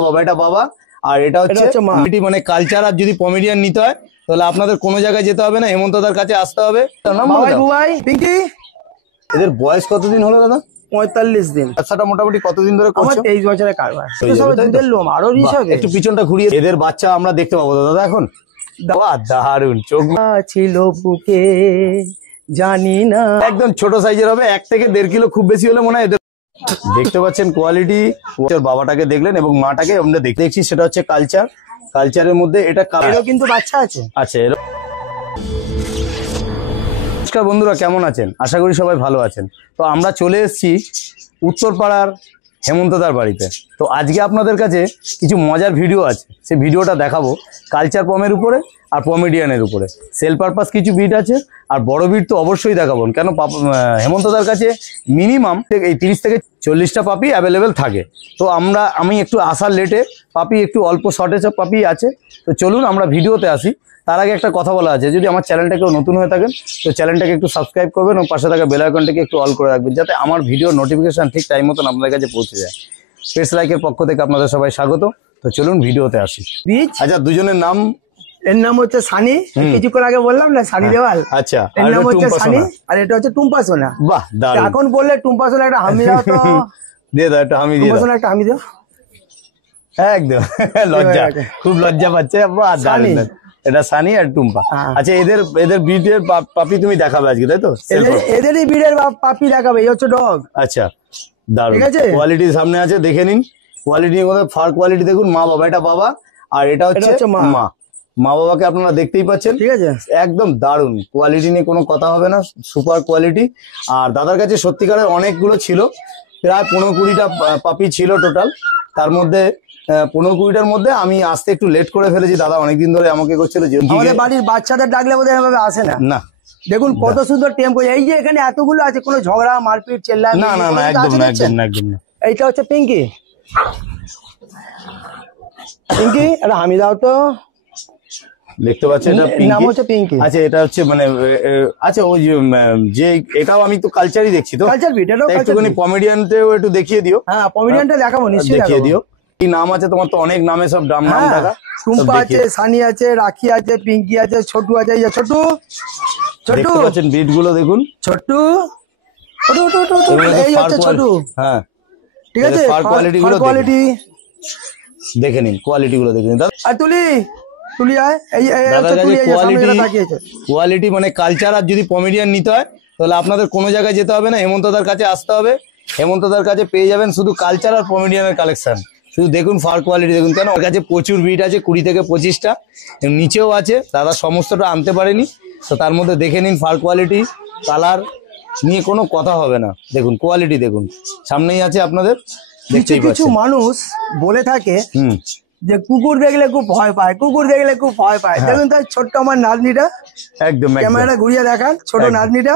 বাবা এটা বাবা আর এটা হচ্ছে মানে কালচার। আর যদি পমেডিয়ান নিতে হয় তাহলে আপনাদের কোনো জায়গায় যেতে হবে না, হেমন্তদার কাছে আসতে হবে। এদের বয়স কতদিন হলো দাদা? 45 দিন। বাচ্চাটা মোটামুটি কতদিন ধরে করছো? 23 বছরের কারবার। আরো হিসাবে একটু পিছনটা ঘুরিয়ে এদের বাচ্চা আমরা দেখতে পাবো দাদা এখন। দারুন চোখ ছিল বুকে জানি না, একদম ছোট সাইজের হবে, 1 থেকে 1.5 কিলো খুব বেশি হলে মনে হয় এদের। দেখতে পাচ্ছেন কোয়ালিটি। বাবাটাকে দেখলেন এবং মাটাকে আমরা দেখছি, সেটা হচ্ছে কালচার। কালচারের মধ্যে এটা কিন্তু বাচ্চা আছে। আচ্ছা নমস্কার বন্ধুরা, কেমন আছেন? আশা করি সবাই ভালো আছেন। তো আমরা চলে এসেছি উত্তরপাড়ার হেমন্তদার বাড়িতে। তো আজকে আপনাদের কাছে কিছু মজার ভিডিও আছে, সেই ভিডিওটা দেখাবো কালচার পমের উপরে আর পমেডিয়ানের উপরে। সেল পারপাস কিছু বিট আছে আর বড় বিট তো অবশ্যই দেখাবো, কেন হেমন্তদার কাছে মিনিমাম এই 30 থেকে 40টা পাপি অ্যাভেলেবেল থাকে। তো আমি একটু আসার লেটে পাপি একটু অল্প শর্টেজ অফ পাপি আছে। তো চলুন আমরা ভিডিওতে আসি। তার আগে একটা কথা বলা আছে, যদি আমার চ্যানেলটা কেউ নতুন হয়ে থাকেন তো চ্যানেলটাকে একটু সাবস্ক্রাইব করবেন এবং পাশে থাকা বেল আইকনটাকে একটু অল করে রাখবেন, যাতে আমার ভিডিওর নোটিফিকেশন ঠিক টাইম মতন আপনাদের কাছে পৌঁছে যায়। পেস লাইকের পক্ষ থেকে আপনাদের সবাই স্বাগত। তো চলুন ভিডিওতে আসি। আচ্ছা, দুজনের নাম? এর নাম হচ্ছে সানি, কিছুক্ষণ আগে বললাম না সানি দেওয়াল। আচ্ছা, এর নাম হচ্ছে সানি আর এটা হচ্ছে টুম্পা সোনা। বাহ দারুণ। এখন বললে টুম্পা সোনা একটা হামি দাও তো। দিয়ে দাও একটা হামি, দিয়ে দাও একটা হামি দাও। একদম লজ্জা, খুব লজ্জা পাচ্ছে। বাহ দারুণ। এটা সানি আর টুম্পা। আচ্ছা, এদের ব্রিডের পাপি তুমি দেখাবে আজকে, তাই তো? এদেরই ব্রিডের পাপি দেখাবে। এই হচ্ছে ডগ। আচ্ছা দারুণ, কোয়ালিটি সামনে আছে, দেখে নিন কোয়ালিটি। ফার কোয়ালিটি দেখুন। মা বাবা, এটা বাবা আর এটা হচ্ছে মা। মা বাবাকে আপনারা দেখতেই পাচ্ছেন, ঠিক আছে? একদম দারুণ কোয়ালিটি নিয়ে কোনো কথা হবে না, সুপার কোয়ালিটি। আর দাদার কাছে সত্যিকারের অনেকগুলো ছিল, প্রায় 15-20টা পাপি ছিল টোটাল। তার মধ্যে 15-20টার মধ্যে আমি আসতে একটু লেট করে ফেলেছি। দাদা অনেকদিন ধরে আমাকে করছিল যে আমাদের বাড়ির বাচ্চাদের ডাকলে বোধহয় এভাবে আসে না। না, দেখুন কত সুন্দর টেম্পো। এই যে এখানে এতগুলো আছে, কোনো ঝগড়া মারপিট চেল্লা না না না, একদম না, একদম না, একদম না। এইটা হচ্ছে পিঙ্কি। পিঙ্কি এটা হামি দাও তো। দেখতে পাচ্ছেন এটা নাম হচ্ছে পিঙ্কি। আচ্ছা, এটা হচ্ছে মানে আচ্ছা ওই যে এটাও আমি তো কালচারই দেখছি। তো কালচার বিট, এটাও একটুখানি পমেডিয়ানতেও একটু দেখিয়ে দিও। হ্যাঁ, পমেডিয়ানটা দেখাবো, নিশ্চয়ই দেখিয়ে দিও। কি নাম আছে তোমার? তো অনেক নামে সব নাম দেখা। টুম্পা আছে, সানি আছে, রাখি আছে, পিঙ্কি আছে, ছোটু আছে। ছোটু দেখতে পাচ্ছেন বিট গুলো দেখুন। ছোটু এই হচ্ছে ছোটু। হ্যাঁ ঠিক আছে, কোয়ালিটি গুলো দেখে নিন, কোয়ালিটি গুলো দেখে নিন। আর তুলি আয়। এই কোয়ালিটি মানে কালচার। আর যদি পমেডিয়ান নিতে হয় তাহলে আপনাদের কোনো জায়গায় যেতে হবে না, হেমন্তদার কাছে আসতে হবে। হেমন্তদার কাছে পেয়ে যাবেন শুধু কালচার আর পমেডিয়ানের কালেকশন। শুধু দেখুন ফার কোয়ালিটি দেখুন, কেন ওর কাছে প্রচুর বিট আছে, 20 থেকে 25টা। নিচেও আছে, দাদা সমস্তটা আনতে পারেনি। তো তার মধ্যে দেখে নিন ফার কোয়ালিটি, কালার নিয়ে কোনো কথা হবে না। দেখুন কোয়ালিটি দেখুন, সামনেই আছে আপনাদের। কিছু মানুষ বলে থাকে যে কুকুর দেখলে খুব ভয় পায়, কুকুর দেখলে খুব ভয় পায়। দেখুন তার ছোট্ট আমার নাতনিটা, একদম ক্যামেরাটা ঘুরিয়ে দেখান, ছোট নাতনিটা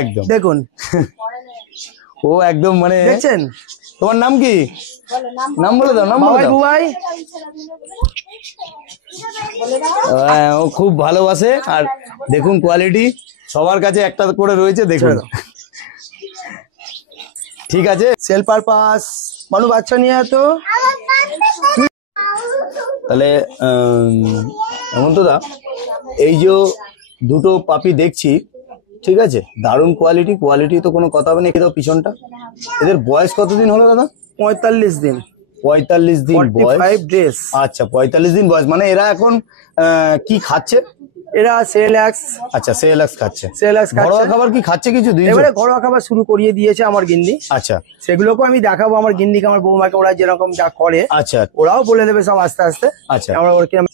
একদম দেখুন। ও একদম মানে দেখছেন। তোমার নাম কি? নাম বলে দাও। নাম বুবাই। ও খুব ভালোবাসে। আর দেখুন কোয়ালিটি সবার কাছে একটা করে রয়েছে, দেখুন। ঠিক আছে, সেল পারপাস মানুষ বাচ্চা নিয়ে তো। তাহলে হেমন্তদা, এই যে দুটো পাপি দেখছি, ঠিক আছে, দারুণ কোয়ালিটি তো কোনো কথা হবে না। এদের পিছনটা, এদের বয়স কতদিন হলো দাদা? 45 দিন। 45 দিন বয়স। আচ্ছা, 45 দিন বয়স। মানে এরা এখন কি খাচ্ছে? এরা সেলাক্স। আচ্ছা, সেলাক্স খাচ্ছে। ঘরোয়া খাবার কি খাচ্ছে কিছু? এবারে ঘরোয়া খাবার শুরু করিয়ে দিয়েছে আমার গিন্নি। আচ্ছা, সেগুলোকে আমি দেখাবো আমার গিন্নিকে, আমার বৌমাকে, ওরা যেরকম যা করে। আচ্ছা, ওরাও বলে দেবে সব আস্তে আস্তে। আচ্ছা,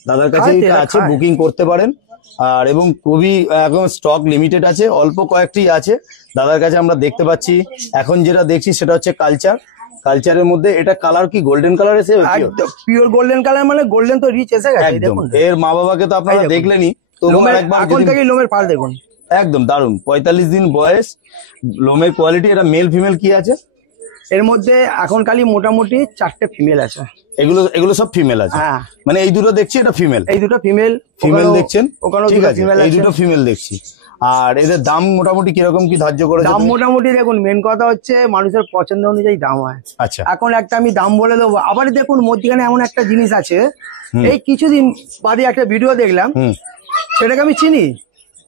দাদার কাছে আছে, বুকিং করতে পারেন। আর এবং খুবই এখন স্টক লিমিটেড আছে, অল্প কয়েকটি আছে দাদার কাছে আমরা দেখতে পাচ্ছি। এখন যেটা দেখছি সেটা হচ্ছে কালচারের মধ্যে এটা কালার কি গোল্ডেন কালার এসে? পিওর গোল্ডেন কালার, মানে গোল্ডেন তো রিচ এসে গেছে। একদম। এর মা বাবাকে তো আপনারা দেখলেনই, তো এখন থেকে লোমের পাল দেখুন, একদম দারুণ। 45 দিন বয়স, লোমের কোয়ালিটি। এটা মেল ফিমেল কি আছে এর মধ্যে? এখন খালি মোটামুটি 4টে ফিমেল আছে। এগুলো সব ফিমেল আছে। মানে এই দুটো দেখছি, এটা ফিমেল। এই দুটো ফিমেল দেখছেন, ঠিক আছে, এই দুটো ফিমেল দেখছি। আর এদের দাম মোটামুটি কিরকম কি ধার্য করে? দাম মোটামুটি দেখুন, মেন কথা হচ্ছে মানুষের পছন্দ অনুযায়ী দাম হয়। আচ্ছা, এখন একটা আমি দাম বলে দেবো, আবার দেখুন মধ্যখানে এমন একটা জিনিস আছে, এই কিছুদিন বাদে একটা ভিডিও দেখলাম, সেটাকে আমি চিনি,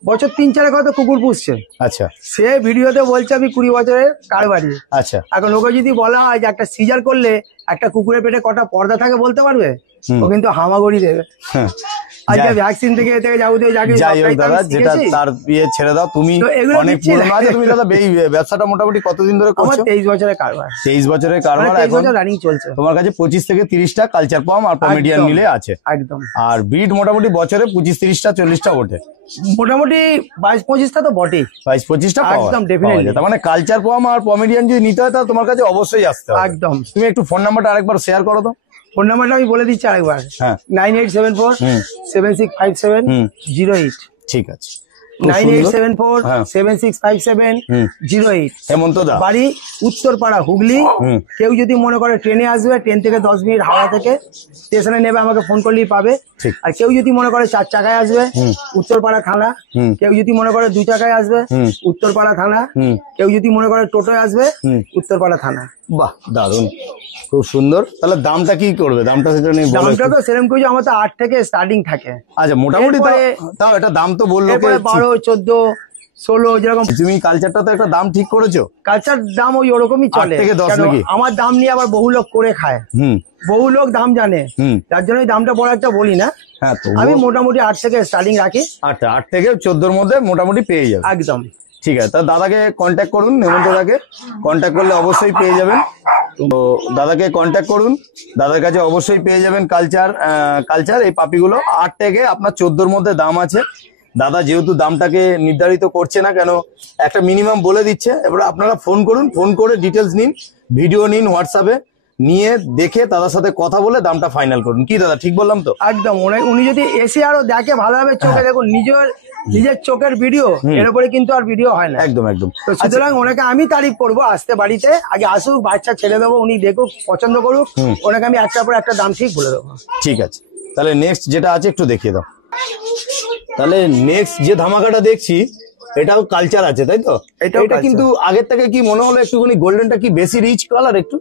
বছর 3-4 হয়তো কুকুর পুষছে। আচ্ছা, সে ভিডিওতে বলছে আমি 20 বছরের কারবারি। আচ্ছা, এখন ওকে যদি বলা হয় যে একটা সিজার করলে একটা কুকুরের পেটে কটা পর্দা থাকে বলতে পারবে, ও কিন্তু হামাগুড়ি দেবে। হ্যাঁ, আজকে ভ্যাকসিন থেকে যাবতীয় যাই হোক দাদা, যেটা তার ইয়ে ছেড়ে দাও, তুমি অনেক পুরনো আছো। তুমি দাদা এই ব্যবসাটা মোটামুটি কতদিন ধরে করছো? 23 বছরের কারবার। 23 বছরের কারবার। 23 এখন বছর রানিং চলছে। তোমার কাছে 25 থেকে 30টা কালচার পাম আর পমেডিয়ান মিলে আছে একদম। আর ব্রিড মোটামুটি বছরে 25-30টা 40টা ওঠে, মোটামুটি 22-25টা তো বটেই। 22-25টা একদম definitely। তার মানে কালচার পাম আর পমেডিয়ান যদি নিতে হয় তাহলে তোমার কাছে অবশ্যই আসতে হবে। একদম। তুমি একটু ফোন নাম্বারটা আরেকবার শেয়ার করো তো। ফোন নাম্বারটা আমি বলে দিচ্ছি আরেকবার, হ্যাঁ, 9874-7657-08। ঠিক আছে, 9874-7657-08। হেমন্ত দা, বাড়ি উত্তরপাড়া, হুগলি। কেউ যদি মনে করে ট্রেনে আসবে, ট্রেন থেকে 10 মিনিট হাওড়া থেকে স্টেশনে নেবে, আমাকে ফোন করলেই পাবে। আর কেউ যদি মনে করে 4 চাকায় আসবে, উত্তরপাড়া থানা। কেউ যদি মনে করে 2 চাকায় আসবে, উত্তরপাড়া থানা। কেউ যদি মনে করে টোটোয় আসবে, উত্তরপাড়া থানা। বাহ, দারুন, খুব সুন্দর। তাহলে দামটা কি করবে? দামটা সেটা নিয়ে বলো। দামটা তো সেরকম কিছু, আমার তো 8 থেকে স্টার্টিং থাকে। আচ্ছা, মোটামুটি তাও এটা দাম তো বললো 12, 14, 16 যেরকম। তুমি কালচারটা তো একটা দাম ঠিক করেছো? কালচার দাম ওই ওরকমই 8 চলে। থেকে 10 নাকি? আমার দাম নিয়ে আবার বহু লোক করে খায়, বহু লোক দাম জানে, তার জন্য দামটা বড় একটা বলি না। হ্যাঁ, তো আমি মোটামুটি 8 থেকে স্টার্টিং রাখি। 8 থেকে 14-র মধ্যে মোটামুটি পেয়ে যাবে। একদম ঠিক আছে, তা দাদাকে কন্ট্যাক্ট করুন, হেমন্ত দাকে কন্ট্যাক্ট করলে অবশ্যই পেয়ে যাবেন। তো দাদাকে কন্ট্যাক্ট করুন, দাদার কাছে অবশ্যই পেয়ে যাবেন কালচার এই পাপিগুলো। 8 থেকে আপনার 14-র মধ্যে দাম আছে। দাদা যেহেতু দামটাকে নির্ধারিত করছে না, কেন একটা মিনিমাম বলে দিচ্ছে, এবার আপনারা ফোন করুন, ফোন করে ডিটেলস নিন, ভিডিও নিন হোয়াটসঅ্যাপে, নিয়ে দেখে দাদার সাথে কথা বলে দামটা ফাইনাল করুন। কি দাদা ঠিক বললাম তো? একদম। উনি যদি এসে আরো দেখে ভালোভাবে চোখে, দেখুন নিজের চোখের ভিডিও, এর উপরে কিন্তু আর ভিডিও হয় না। একদম একদম। তো সুতরাং ওনাকে আমি তারিফ করবো, আসতে বাড়িতে আগে আসুক, বাচ্চা ছেড়ে দেবো, উনি দেখুক, পছন্দ করুক, ওনাকে আমি একটার পর একটা দাম ঠিক বলে দেবো। ঠিক আছে, তাহলে নেক্সট যেটা আছে একটু দেখিয়ে দাও। তাহলে নেক্সট যে ধামাকাটা দেখছি এটাও কালচার আছে, তাই তো? এটা কিন্তু আগের থেকে কি মনে হলো একটুখানি গোল্ডেনটা কি বেশি রিচ কালার? একটু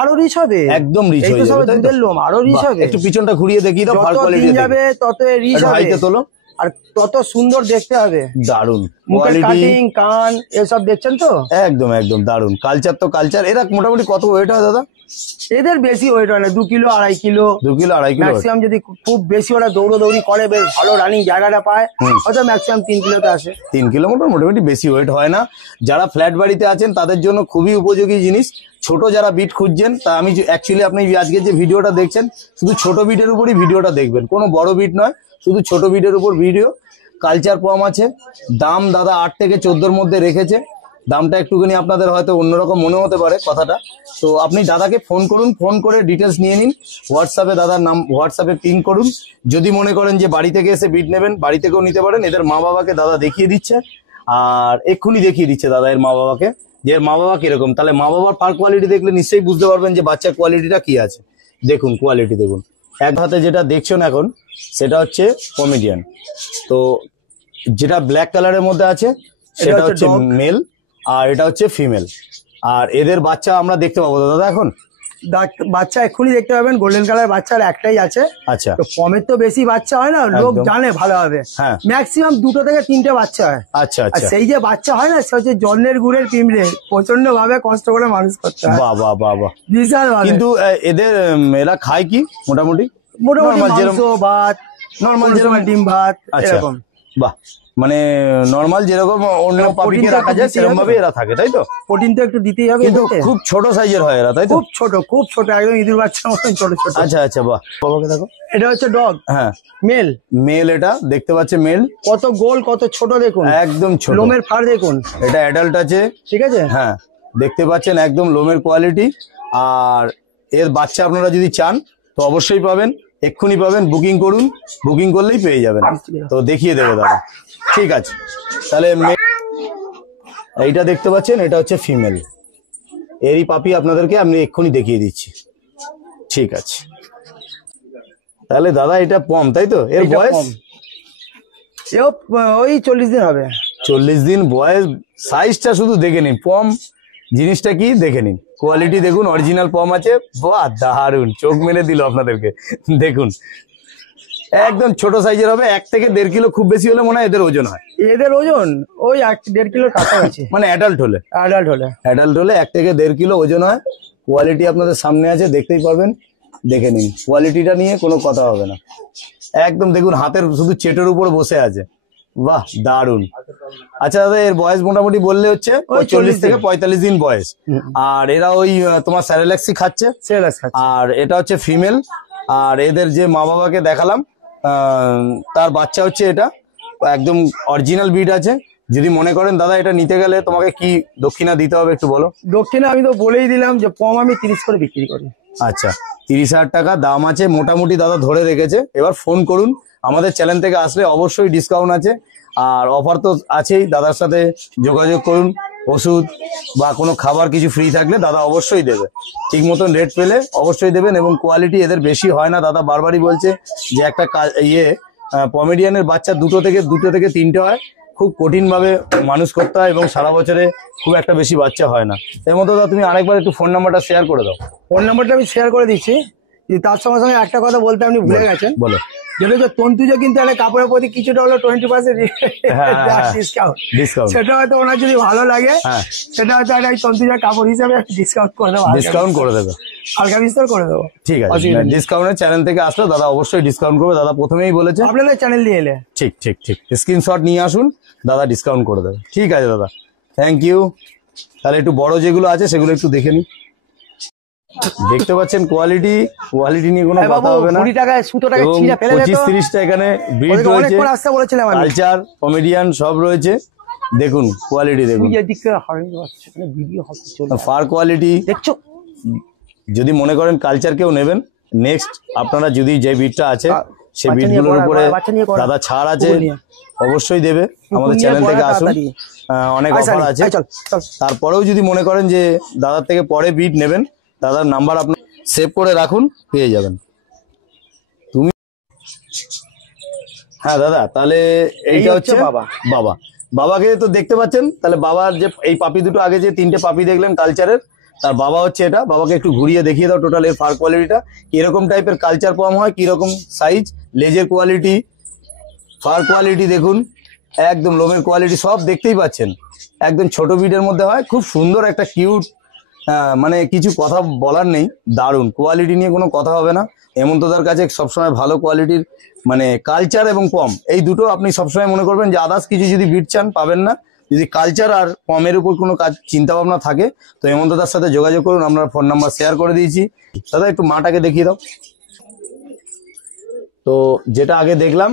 আরো রিচ হবে, একদম রিচ হয়ে যাবে, তাই তো? লোম আরো রিচ হবে। একটু পিছনটা ঘুরিয়ে দেখিয়ে দাও, ভালো যত কোয়ালিটি দিন যাবে তত রিচ হবে। হাইতে তোলো, আর তত সুন্দর দেখতে হবে। দারুন মুখের কাটিং, কান এসব দেখছেন তো? একদম একদম দারুন। কালচার তো কালচার। এরা মোটামুটি কত ওয়েট হয় দাদা? এদের বেশি ওয়েট হয় না, 2 kilo 2.5 kilo. 2 kilo 2.5 kilo maximum যদি খুব বেশি ওরা দৌড়ি করে, বেশ ভালো রানিং জায়গাটা পায়, হয়তো ম্যাক্সিমাম 3 কিলোতে আসে। 3 কিলো মোটামুটি বেশি ওয়েট হয় না। যারা ফ্ল্যাট বাড়িতে আছেন তাদের জন্য খুবই উপযোগী জিনিস। ছোট যারা বিট খুঁজছেন, তা আমি অ্যাকচুয়ালি আপনি আজকে যে ভিডিওটা দেখছেন শুধু ছোট বিটের উপরই ভিডিওটা দেখবেন, কোনো বড় বিট নয়, শুধু ছোট বিটের উপর ভিডিও। কালচার পাম আছে, দাম দাদা 8 থেকে 14-র মধ্যে রেখেছে। দামটা একটুখানি আপনাদের হয়তো অন্যরকম মনে হতে পারে কথাটা, তো আপনি দাদাকে ফোন করুন, ফোন করে ডিটেলস নিয়ে নিন, হোয়াটসঅ্যাপে দাদার নাম হোয়াটসঅ্যাপে পিং করুন। যদি মনে করেন যে বাড়ি থেকে এসে বিট নেবেন, বাড়ি থেকেও নিতে পারেন। এদের মা বাবাকে দাদা দেখিয়ে দিচ্ছে, আর এক্ষুনি দেখিয়ে দিচ্ছে দাদা এর মা বাবাকে, যে এর মা বাবা কিরকম। তাহলে মা বাবার পার কোয়ালিটি দেখলে নিশ্চয়ই বুঝতে পারবেন যে বাচ্চার কোয়ালিটিটা কি আছে। দেখুন কোয়ালিটি দেখুন। এক হাতে যেটা দেখছেন এখন সেটা হচ্ছে কমেডিয়ান, তো যেটা ব্ল্যাক কালারের মধ্যে আছে সেটা হচ্ছে মেল, আর এটা হচ্ছে ফিমেল। আর এদের বাচ্চা আমরা দেখতে পাবো দাদা এখন? বাচ্চা এক্ষুনি দেখতে পাবেন, গোল্ডেন কালার বাচ্চার একটাই আছে। আচ্ছা, তো পমের তো বেশি বাচ্চা হয় না, লোক জানে ভালোভাবে, ম্যাক্সিমাম 2 থেকে 3টে বাচ্চা হয়। আচ্ছা আচ্ছা। সেই যে বাচ্চা হয় না, সে হচ্ছে জন্মের গুড়ের পিমড়ে, প্রচন্ড ভাবে কষ্ট করে মানুষ করতে হয়। বাহ বাহ বাহ বাহ, বিশাল ভাবে। কিন্তু এরা খায় কি মোটামুটি? মাংস, ভাত, নরমাল যেরকম ডিম ভাত, এরকম। বাহ, মানে নরমাল যেরকম অন্য পাপিকে রাখা যায় সেরকম ভাবে এরা থাকে, তাই তো? প্রোটিন তো একটু দিতেই হবে। কিন্তু খুব ছোট সাইজের হয় এরা, তাই তো? খুব ছোট একদম ইঁদুর বাচ্চার মতন ছোট ছোট। আচ্ছা আচ্ছা, বাহ। বাবাকে দেখো, এটা হচ্ছে ডগ। হ্যাঁ, মেল। এটা দেখতে পাচ্ছে মেল, কত গোল, কত ছোট দেখুন, একদম ছোট। লোমের ফাড় দেখুন। এটা অ্যাডাল্ট আছে, ঠিক আছে? হ্যাঁ, দেখতে পাচ্ছেন একদম লোমের কোয়ালিটি। আর এর বাচ্চা আপনারা যদি চান তো অবশ্যই পাবেন, এক্ষুনি পাবেন। বুকিং করুন, বুকিং করলেই পেয়ে যাবেন। তো দেখিয়ে দেবে দাদা, ঠিক আছে? তাহলে এইটা দেখতে পাচ্ছেন, এটা হচ্ছে ফিমেল। এরই পাপি আপনাদেরকে আমি এক্ষুনি দেখিয়ে দিচ্ছি, ঠিক আছে? তাহলে দাদা এটা পম, তাই তো? এর বয়স এও ওই 40 দিন হবে। 40 দিন বয়স। সাইজটা শুধু দেখে নিন, পম জিনিসটা কি দেখে নিন, কোয়ালিটি দেখুন, অরিজিনাল পম আছে। বাহ, দারুন, চোখ মেলে দিল আপনাদেরকে। দেখুন একদম ছোট সাইজের হবে, 1 থেকে 1.5 কিলো খুব বেশি হলে মনে হয় এদের ওজন হয়। এদের ওজন ওই 1-1.5 কিলো কাছাকাছি, মানে অ্যাডাল্ট হলে 1 থেকে 1.5 কিলো ওজন হয়। কোয়ালিটি আপনাদের সামনে আছে, দেখতেই পারবেন, দেখে নিন। কোয়ালিটিটা নিয়ে কোনো কথা হবে না। একদম দেখুন হাতের শুধু চেটের উপর বসে আছে। বাহ, দারুন। আচ্ছা দাদা, এর বয়স মোটামুটি বললে হচ্ছে ওই 40 থেকে 45 দিন বয়স। আর এরা ওই তোমার স্যারেলাক্সি খাচ্ছে। আর এটা হচ্ছে ফিমেল। আর এদের যে মা বাবাকে দেখালাম, তার বাচ্চা হচ্ছে এটা, একদম অরিজিনাল ব্রিড আছে। যদি মনে করেন দাদা এটা নিতে গেলে তোমাকে কি দক্ষিণা দিতে হবে একটু বলো। দক্ষিণা আমি তো বলেই দিলাম যে পম আমি 30 করে বিক্রি করি। আচ্ছা, 30,000 টাকা দাম আছে মোটামুটি, দাদা ধরে রেখেছে। এবার ফোন করুন, আমাদের চ্যানেল থেকে আসলে অবশ্যই ডিসকাউন্ট আছে। আর অফার তো আছেই, দাদার সাথে যোগাযোগ করুন। ওষুধ বা কোনো খাবার কিছু ফ্রি থাকলে দাদা অবশ্যই দেবে, ঠিক মতন রেট পেলে অবশ্যই দেবেন। এবং কোয়ালিটি এদের বেশি হয় না, দাদা বারবারই বলছে যে একটা পমেডিয়ানের বাচ্চা দুটো থেকে 3টে হয়, খুব কঠিন ভাবে মানুষ করতে হয় এবং সারা বছরে খুব একটা বেশি বাচ্চা হয় না। এর মধ্যে দাদা তুমি আরেকবার একটু ফোন নাম্বারটা শেয়ার করে দাও। ফোন নাম্বারটা আমি শেয়ার করে দিচ্ছি। তার সঙ্গে সঙ্গে একটা কথা বলতে আপনি ভুলে গেছেন, বলো। যেটা হচ্ছে তন্তুজে কিন্তু একটা কাপড়ের প্রতি কিছুটা হলো 20% ডিসকাউন্ট। সেটা হয়তো ওনার যদি ভালো লাগে, সেটা হয়তো একটা তন্তুজার কাপড় হিসেবে ডিসকাউন্ট করে দেবো। হালকা বিস্তার করে দেবো। ঠিক আছে, ডিসকাউন্টের চ্যানেল থেকে আসলে দাদা অবশ্যই ডিসকাউন্ট করবে। দাদা প্রথমেই বলেছে আপনাদের চ্যানেল দিয়ে এলে। ঠিক ঠিক ঠিক, স্ক্রিনশট নিয়ে আসুন, দাদা ডিসকাউন্ট করে দেবে। ঠিক আছে দাদা, থ্যাংক ইউ। তাহলে একটু বড় যেগুলো আছে সেগুলো একটু দেখে নিই। দেখতে পাচ্ছেন কোয়ালিটি নিয়ে কোনো কথা হবে না। 20 টাকায় সুতো টাকা ছিঁড়ে ফেলে দিত। 25-30টা এখানে ব্রিড রয়েছে, আসতে বলেছিলাম আমি। কালচার, কমেডিয়ান সব রয়েছে। দেখুন কোয়ালিটি দেখুন, ফার কোয়ালিটি দেখছো। যদি মনে করেন কালচার কেউ নেবেন, নেক্সট আপনারা যদি যে ব্রিডটা আছে সেই ব্রিডগুলোর উপরে দাদা ছাড় আছে, অবশ্যই দেবে। আমাদের চ্যানেল থেকে আসুন, অনেক অফার আছে। তারপরেও যদি মনে করেন যে দাদার থেকে পরে ব্রিড নেবেন, দাদার নাম্বার আপনি সেভ করে রাখুন, পেয়ে যাবেন। তুমি হ্যাঁ দাদা, তাহলে এইটা হচ্ছে বাবাকে তো দেখতে পাচ্ছেন। তাহলে বাবার যে এই পাপি দুটো আগে যে 3টে পাপি দেখলেন কালচারের, তার বাবা হচ্ছে এটা। বাবাকে একটু ঘুরিয়ে দেখিয়ে দাও টোটাল এর ফার কোয়ালিটিটা, কিরকম টাইপের কালচার পম হয়, কিরকম সাইজ, লেজের কোয়ালিটি, ফার কোয়ালিটি দেখুন, একদম লোমের কোয়ালিটি সব দেখতেই পাচ্ছেন। একদম ছোট ব্রিডের মধ্যে হয়, খুব সুন্দর একটা কিউট, মানে কিছু কথা বলার নেই, দারুণ কোয়ালিটি নিয়ে কোনো কথা হবে না। হেমন্তদার কাছে সবসময় ভালো কোয়ালিটির মানে কালচার এবং পম এই দুটো আপনি সবসময় মনে করবেন যে আদার্স কিছু যদি ব্রিড চান পাবেন না। যদি কালচার আর পমের উপর কোনো কাজ চিন্তা ভাবনা থাকে তো হেমন্তদার সাথে যোগাযোগ করুন, আমরা ফোন নাম্বার শেয়ার করে দিয়েছি। দাদা একটু মাটাকে দেখিয়ে দাও। তো যেটা আগে দেখলাম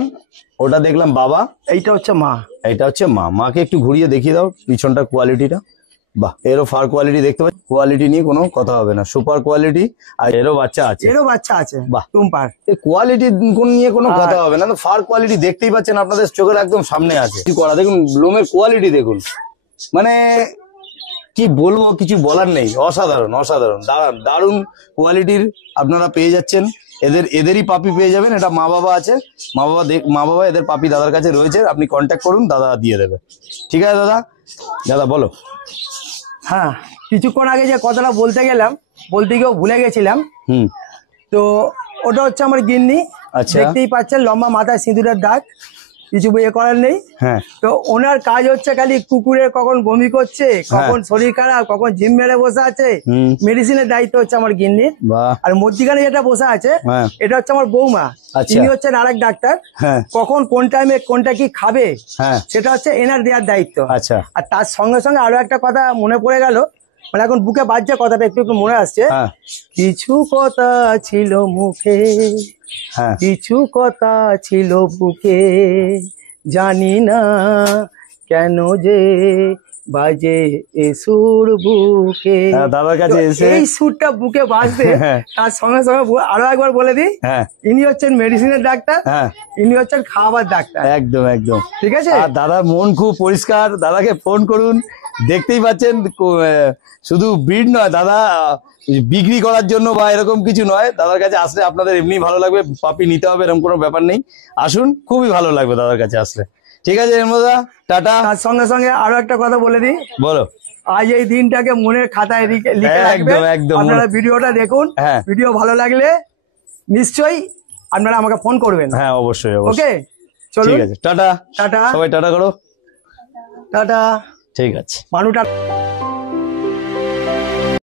ওটা দেখলাম বাবা, এইটা হচ্ছে মা, এইটা হচ্ছে মা। মাকে একটু ঘুরিয়ে দেখিয়ে দাও পিছনটার কোয়ালিটিটা। বাহ, এরও ফার কোয়ালিটি দেখতে পাচ্ছি, কোয়ালিটি নিয়ে কোনো কথা হবে না, সুপার কোয়ালিটি। আর এরও বাচ্চা আছে, বাহ, টুম্পার। কোয়ালিটি নিয়ে কোনো কথা হবে না, ফার কোয়ালিটি দেখতেই পাচ্ছেন আপনাদের চোখের একদম সামনে আছে। কি করা দেখুন, লোমের কোয়ালিটি দেখুন, মানে কি বলবো, কিছু বলার নেই, অসাধারণ অসাধারণ দারুণ কোয়ালিটির আপনারা পেয়ে যাচ্ছেন। এদেরই পাপি পেয়ে যাবেন। এটা মা বাবা আছে, মা বাবা এদের পাপি দাদার কাছে রয়েছে, আপনি কন্ট্যাক্ট করুন, দাদা দিয়ে দেবে। ঠিক আছে দাদা বলো। হ্যাঁ, কিছুক্ষণ আগে যে কথাটা বলতে গিয়েও ভুলে গেছিলাম। তো ওটা হচ্ছে আমার গিন্নি। আচ্ছা, দেখতেই পাচ্ছেন লম্বা মাথায় সিঁদুরের দাগ, কিছু ইয়ে করার নেই। হ্যাঁ, তো ওনার কাজ হচ্ছে খালি কুকুরের কখন বমি করছে, কখন শরীর খারাপ, কখন জিম মেরে বসে আছে, মেডিসিনের দায়িত্ব হচ্ছে আমার গিন্নির। আর মধ্যিখানে যেটা বসে আছে এটা হচ্ছে আমার বৌমা, তিনি হচ্ছেন আরেক ডাক্তার। কখন কোন টাইমে কোনটা কি খাবে সেটা হচ্ছে এনার দেওয়ার দায়িত্ব। আচ্ছা, আর তার সঙ্গে সঙ্গে আরো একটা কথা মনে পড়ে গেল, মানে এখন বুকে বাজছে কথাটা, একটু একটু মনে আসছে। কিছু কথা ছিল মুখে, কিছু কথা ছিল বুকে, জানি না কেন যে বাজে এ সুর বুকে। দাদার কাছে এসে এই সুরটা বুকে বাজবে, তার সঙ্গে সঙ্গে আরো একবার বলে দিই, ইনি হচ্ছেন মেডিসিনের ডাক্তার, ইনি হচ্ছেন খাবার ডাক্তার। একদম একদম ঠিক আছে। আর দাদার মন খুব পরিষ্কার, দাদাকে ফোন করুন। দেখতেই পাচ্ছেন শুধু ব্রিড নয়, দাদা বিক্রি করার জন্য বা এরকম কিছু নয়, দাদার কাছে আসলে আপনাদের এমনি ভালো লাগবে, পাপি নিতে হবে এরকম কোনো ব্যাপার নেই। আসুন, খুবই ভালো লাগবে দাদার কাছে আসলে। ঠিক আছে হেমন্তদা, টাটা। তার সঙ্গে সঙ্গে আরো একটা কথা বলে দিই, বলো। আজ এই দিনটাকে মনের খাতায় লিখে রাখবেন। একদম একদম। আপনারা ভিডিওটা দেখুন, হ্যাঁ। ভিডিও ভালো লাগলে নিশ্চয়ই আপনারা আমাকে ফোন করবেন। হ্যাঁ অবশ্যই অবশ্যই। ওকে, চলুন, ঠিক আছে, টাটা। টাটা, সবাই টাটা করো। টাটা। ঠিক আছে। মানুটা